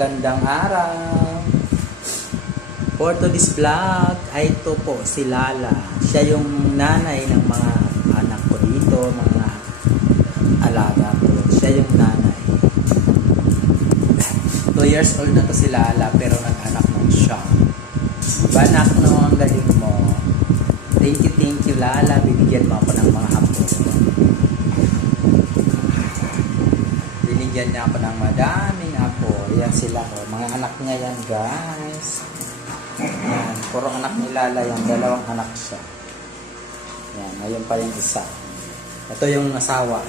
magandang araw. For today's vlog, ay ito po si Lala. Siya yung nanay ng mga anak ko dito, mga alaga ko. Siya yung nanay. 2 years old na to si Lala, pero nag-anak nung siya. Diba anak no, ang galing mo. Thank you Lala, binigyan mo ako ng mga hapon. Binigyan niya ako ng madaming apo. Yan sila ko, mga anak niya yan guys. Yan, puro anak ni Lala yan, 2 anak siya. Yan, ngayon pa yung isa. Ito yung asawa.